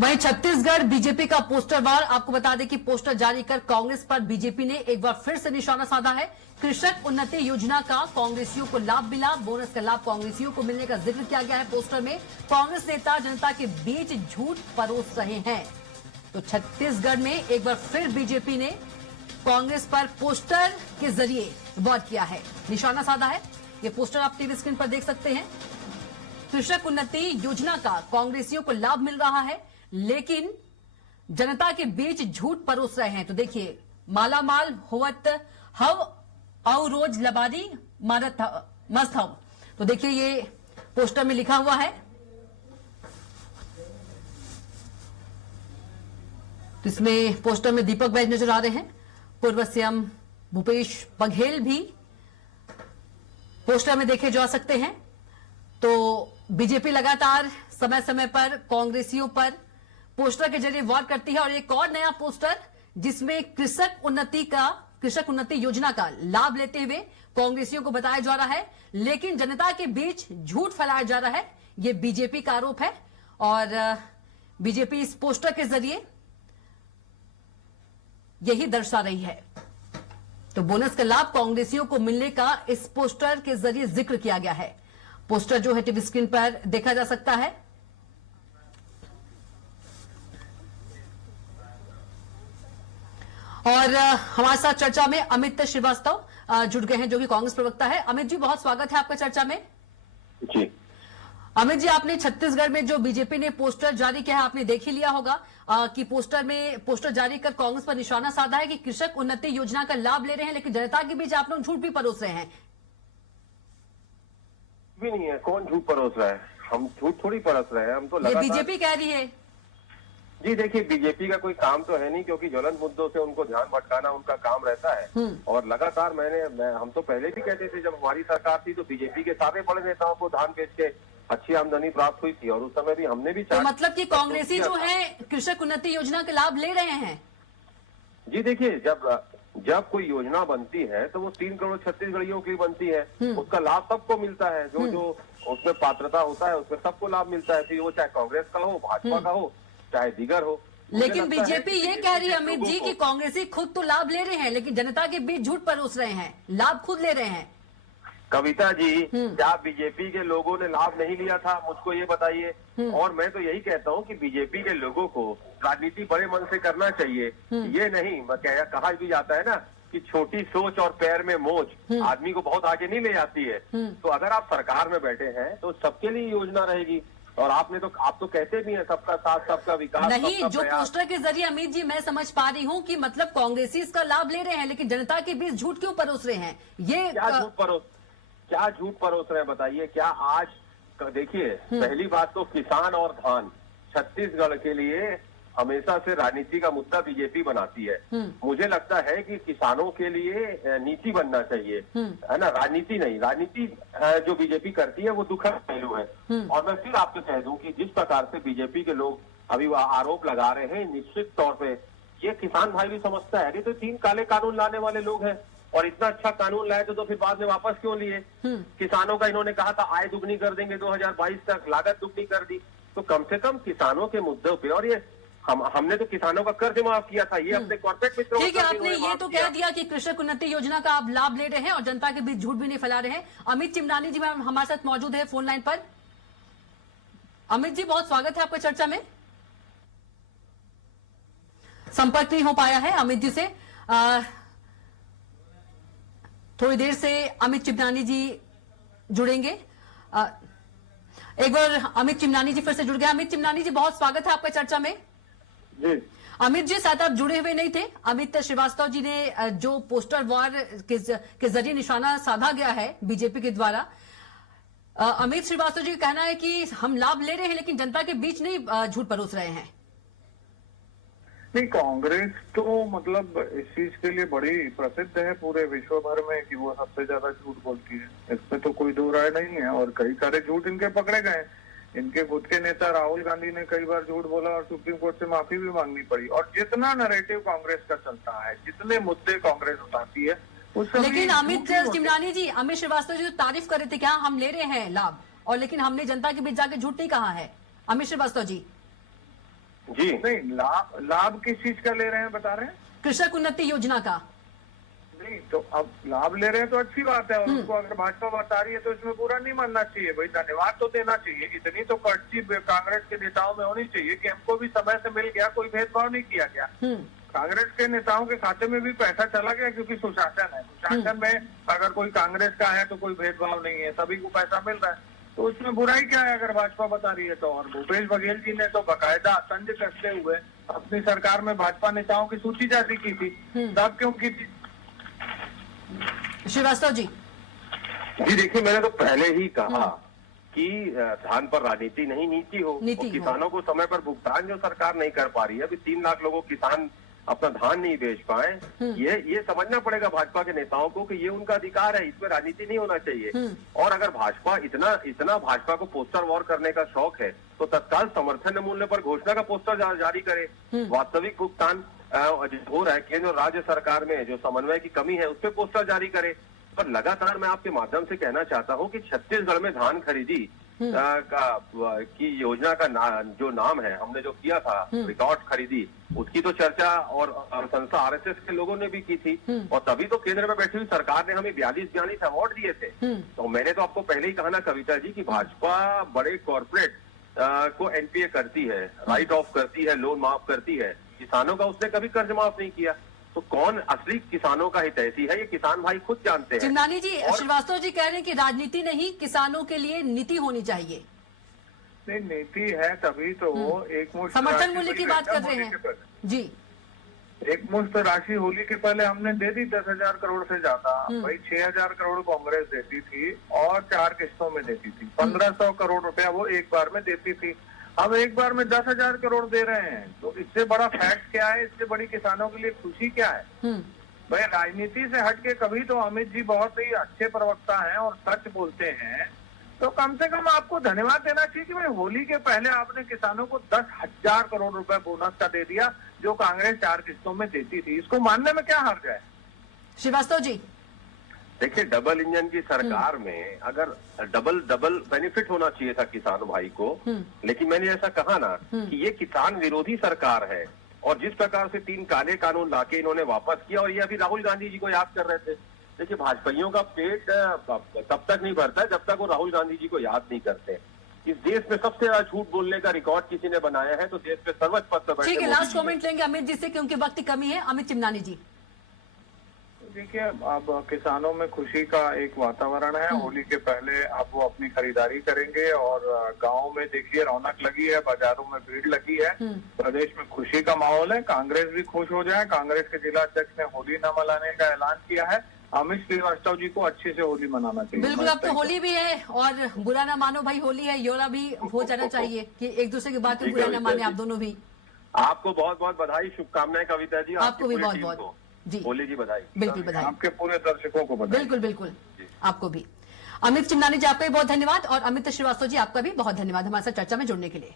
वहीं छत्तीसगढ़ बीजेपी का पोस्टर वार। आपको बता दें कि पोस्टर जारी कर कांग्रेस पर बीजेपी ने एक बार फिर से निशाना साधा है। कृषक उन्नति योजना का कांग्रेसियों को लाभ मिला, बोनस का लाभ कांग्रेसियों को मिलने का जिक्र किया गया है पोस्टर में। कांग्रेस नेता जनता के बीच झूठ परोस रहे हैं। तो छत्तीसगढ़ में एक बार फिर बीजेपी ने कांग्रेस पर पोस्टर के जरिए वार किया है, निशाना साधा है। ये पोस्टर आप टीवी स्क्रीन पर देख सकते हैं। कृषक उन्नति योजना का कांग्रेसियों को लाभ मिल रहा है, लेकिन जनता के बीच झूठ परोस रहे हैं। तो देखिए, मालामाल होवत हव औ रोज लबादी मारत मस्त हव। तो देखिए, ये पोस्टर में लिखा हुआ है। तो इसमें पोस्टर में दीपक बैज नजर आ रहे हैं। पूर्व सीएम भूपेश बघेल भी पोस्टर में देखे जा सकते हैं। तो बीजेपी लगातार समय समय पर कांग्रेसियों पर पोस्टर के जरिए वार करती है। और एक और नया पोस्टर जिसमें कृषक उन्नति योजना का लाभ लेते हुए कांग्रेसियों को बताया जा रहा है, लेकिन जनता के बीच झूठ फैलाया जा रहा है। यह बीजेपी का आरोप है और बीजेपी इस पोस्टर के जरिए यही दर्शा रही है। तो बोनस का लाभ कांग्रेसियों को मिलने का इस पोस्टर के जरिए जिक्र किया गया है। पोस्टर जो है टीवी स्क्रीन पर देखा जा सकता है। और हमारे साथ चर्चा में अमित श्रीवास्तव जुड़ गए हैं, जो कि कांग्रेस प्रवक्ता है। अमित जी, बहुत स्वागत है आपका चर्चा में। जी अमित जी, आपने छत्तीसगढ़ में जो बीजेपी ने पोस्टर जारी किया है, आपने देख ही लिया होगा कि पोस्टर जारी कर कांग्रेस पर निशाना साधा है कि कृषक उन्नति योजना का लाभ ले रहे हैं, लेकिन जनता के बीच आप लोग झूठ भी परोस रहे हैं। भी नहीं है, कौन झूठ परोस रहा है? हम झूठ थोड़ी परोस रहे हैं, हम तो ये बीजेपी कह रही है। जी देखिए, बीजेपी का कोई काम तो है नहीं, क्योंकि ज्वलंत मुद्दों से उनको ध्यान भटकाना उनका काम रहता है। और लगातार हम तो पहले भी कहते थे, जब हमारी सरकार थी तो बीजेपी के सारे बड़े नेताओं को धान बेच के अच्छी आमदनी प्राप्त हुई थी, और उस समय भी हमने भी तो मतलब कि कांग्रेसी जो है कृषक उन्नति योजना के लाभ ले रहे हैं। जी देखिए, जब कोई योजना बनती है तो वो 3 करोड़ छत्तीसगढ़ियों की बनती है, उसका लाभ सबको मिलता है। जो उसमें पात्रता होता है उसमें सबको लाभ मिलता है, फिर वो चाहे कांग्रेस का हो, भाजपा का हो, चाहे दीगर हो। लेकिन बीजेपी ये कह रही है अमित जी कि कांग्रेसी खुद तो लाभ ले रहे हैं, लेकिन जनता के बीच झूठ परोस रहे हैं, लाभ खुद ले रहे हैं। कविता जी, क्या बीजेपी के लोगों ने लाभ नहीं लिया था? मुझको ये बताइए। और मैं तो यही कहता हूँ कि बीजेपी के लोगों को राजनीति बड़े मन से करना चाहिए। ये नहीं, कहा भी जाता है ना कि छोटी सोच और पैर में मोच आदमी को बहुत आगे नहीं ले जाती है। तो अगर आप सरकार में बैठे हैं तो सबके लिए योजना रहेगी। और आप तो कहते भी हैं सबका साथ सबका विकास। नहीं, जो पोस्टर के जरिए अमित जी मैं समझ पा रही हूँ कि मतलब कांग्रेसी इसका लाभ ले रहे हैं, लेकिन जनता के बीच झूठ क्यों परोस रहे हैं? ये क्या झूठ परोस रहे हैं बताइए। क्या आज देखिए, पहली बात तो किसान और धान छत्तीसगढ़ के लिए हमेशा से राजनीति का मुद्दा बीजेपी बनाती है। मुझे लगता है कि किसानों के लिए नीति बनना चाहिए, है ना, राजनीति नहीं। राजनीति जो बीजेपी करती है वो दुखद पहलू है। और मैं फिर आपसे कह दूं कि जिस प्रकार से बीजेपी के लोग अभी आरोप लगा रहे हैं, निश्चित तौर पे ये किसान भाई भी समझता है। नहीं तो 3 काले कानून लाने वाले लोग हैं, और इतना अच्छा कानून लाए तो फिर बाद में वापस क्यों लिए? किसानों का इन्होंने कहा था आय दुगनी कर देंगे 2022 तक, लागत दुगनी कर दी। तो कम से कम किसानों के मुद्दों पे, और ये हमने तो किसानों का कर्ज माफ किया था, ये अपने कॉर्पोरेट मित्रों। ठीक है, आपने ये तो कह दिया कि कृषक उन्नति योजना का आप लाभ ले रहे हैं और जनता के बीच झूठ भी नहीं फैला रहे हैं। अमित चिमनानी जी हमारे साथ मौजूद है फोन लाइन पर। अमित जी, बहुत स्वागत है आपका चर्चा में। संपर्क नहीं हो पाया है अमित जी से। थोड़ी देर से अमित चिमनानी जी जुड़ेंगे। एक बार अमित चिमनानी जी फिर से जुड़ गए। अमित चिमनानी जी, बहुत स्वागत है आपका चर्चा में। जी अमित जी, साथ आप जुड़े हुए नहीं थे। अमित श्रीवास्तव जी ने जो पोस्टर वार के जरिए निशाना साधा गया है बीजेपी के द्वारा, अमित श्रीवास्तव जी का कहना है कि हम लाभ ले रहे हैं, लेकिन जनता के बीच नहीं झूठ परोस रहे हैं। नहीं, कांग्रेस तो मतलब इस चीज के लिए बड़ी प्रसिद्ध है पूरे विश्व भर में कि वो सबसे ज्यादा झूठ बोलती है। इसमें तो कोई दो राय नहीं है। और कई सारे झूठ इनके पकड़े गए। इनके खुद के नेता राहुल गांधी ने कई बार झूठ बोला और सुप्रीम कोर्ट से माफी भी मांगनी पड़ी। और जितना नैरेटिव कांग्रेस का चलता है, जितने मुद्दे कांग्रेस उठाती है, लेकिन अमित चिमनानी जी, अमित श्रीवास्तव जी तो तारीफ कर रहे थे कि हाँ हम ले रहे हैं लाभ, और लेकिन हमने जनता के बीच जाके झूठ नहीं कहा है। अमित श्रीवास्तव जी, जी नहीं, लाभ किस चीज का ले रहे हैं बता रहे हैं? कृषक उन्नति योजना का। नहीं तो अब लाभ ले रहे हैं तो अच्छी बात है, और उसको अगर भाजपा बता रही है तो इसमें बुरा नहीं मानना चाहिए भाई, धन्यवाद तो देना चाहिए। इतनी तो कर्टसी कांग्रेस के नेताओं में होनी चाहिए कि हमको भी समय से मिल गया, कोई भेदभाव नहीं किया गया। कांग्रेस के नेताओं के खाते में भी पैसा चला गया क्योंकि सुशासन है। सुशासन में अगर कोई कांग्रेस का है तो कोई भेदभाव नहीं है, सभी को पैसा मिल रहा है, तो उसमें बुराई क्या है अगर भाजपा बता रही है तो। और भूपेश बघेल जी ने तो बाकायदा तंज कसते हुए अपनी सरकार में भाजपा नेताओं की सूची जारी की थी, तब क्यों की थी? श्रीवास्तव जी। जी देखिए, मैंने तो पहले ही कहा कि धान पर राजनीति नहीं, नीति हो। नीति और किसानों को समय पर भुगतान जो सरकार नहीं कर पा रही है, अभी 3 लाख लोगों किसान अपना धान नहीं बेच पाए, ये समझना पड़ेगा भाजपा के नेताओं को कि ये उनका अधिकार है, इसमें राजनीति नहीं होना चाहिए। और अगर भाजपा इतना भाजपा को पोस्टर वॉर करने का शौक है तो तत्काल समर्थन मूल्य पर घोषणा का पोस्टर जारी करे। वास्तविक भुगतान हो रहा है केंद्र और राज्य सरकार में जो समन्वय की कमी है उस पर पोस्टर जारी करे। पर लगातार मैं आपके माध्यम से कहना चाहता हूं कि छत्तीसगढ़ में धान खरीदी की योजना का जो नाम है, हमने जो किया था रिकॉर्ड खरीदी, उसकी तो चर्चा और संस्था आरएसएस के लोगों ने भी की थी, और तभी तो केंद्र में बैठी हुई सरकार ने हमें 42 अवार्ड दिए थे। तो मैंने तो आपको पहले ही कहा ना कविता जी कि भाजपा बड़े कॉर्पोरेट को एनपीए करती है, राइट ऑफ करती है, लोन माफ करती है, किसानों का उसने कभी कर्ज माफ नहीं किया। तो कौन असली किसानों का हितैषी है ये किसान भाई खुद जानते हैं। चिमनानी जी, श्रीवास्तव जी कह रहे हैं कि राजनीति नहीं, किसानों के लिए नीति होनी चाहिए। नहीं, नीति है तभी तो एक मुश्त समर्थन मूल्य की बात कर रहे हैं जी। एक मुश्त राशि होली के पहले हमने दे दी 10,000 करोड़ से ज्यादा भाई। 6,000 करोड़ कांग्रेस देती थी और 4 किस्तों में देती थी, 1,500 करोड़ रुपया वो एक बार में देती थी। अब एक बार में 10,000 करोड़ दे रहे हैं, तो इससे बड़ा फैक्ट क्या है, इससे बड़ी किसानों के लिए खुशी क्या है? भाई राजनीति से हटके कभी तो अमित जी बहुत ही अच्छे प्रवक्ता हैं और सच बोलते हैं, तो कम से कम आपको धन्यवाद देना चाहिए कि भाई होली के पहले आपने किसानों को 10,000 करोड़ रुपए बोनस का दे दिया जो कांग्रेस 4 किस्तों में देती थी। इसको मानने में क्या हर्ज है? श्रीवास्तव जी देखिए, डबल इंजन की सरकार में अगर डबल बेनिफिट होना चाहिए था किसान भाई को, लेकिन मैंने ऐसा कहा ना कि ये किसान विरोधी सरकार है। और जिस प्रकार से 3 काले कानून लाके इन्होंने वापस किया, और ये अभी राहुल गांधी जी को याद कर रहे थे। देखिए, भाजपाइयों का पेट तब तक नहीं भरता जब तक वो राहुल गांधी जी को याद नहीं करते। इस देश में सबसे ज्यादा झूठ बोलने का रिकॉर्ड किसी ने बनाया है तो देश में सर्वोच्च पद पर बैठे। ठीक है, लास्ट कमेंट लेंगे अमित जी से क्योंकि वक्त की कमी है। अमित चिमनानी जी। देखिए, अब किसानों में खुशी का एक वातावरण है। होली के पहले अब वो अपनी खरीदारी करेंगे और गाँव में देखिए रौनक लगी है, बाजारों में भीड़ लगी है, प्रदेश में खुशी का माहौल है। कांग्रेस भी खुश हो जाए। कांग्रेस के जिला अध्यक्ष ने होली न मनाने का ऐलान किया है। अमित श्रीवास्तव जी को अच्छे से होली मनाना चाहिए। बिल्कुल, अब तो होली भी है और बुरा ना मानो भाई, होली है, योला भी हो जाना चाहिए कि एक दूसरे की बात बुरा ना माने आप दोनों भी। आपको बहुत बहुत बधाई, शुभकामनाएं कविता जी। आपको भी बहुत बहुत जी, होली की बधाई। बिल्कुल बधाई, आपके पूरे दर्शकों को बधाई। बिल्कुल बिल्कुल आपको भी। अमित चिमनानी जी आपका भी बहुत धन्यवाद और अमित श्रीवास्तव जी आपका भी बहुत धन्यवाद हमारे साथ चर्चा में जुड़ने के लिए।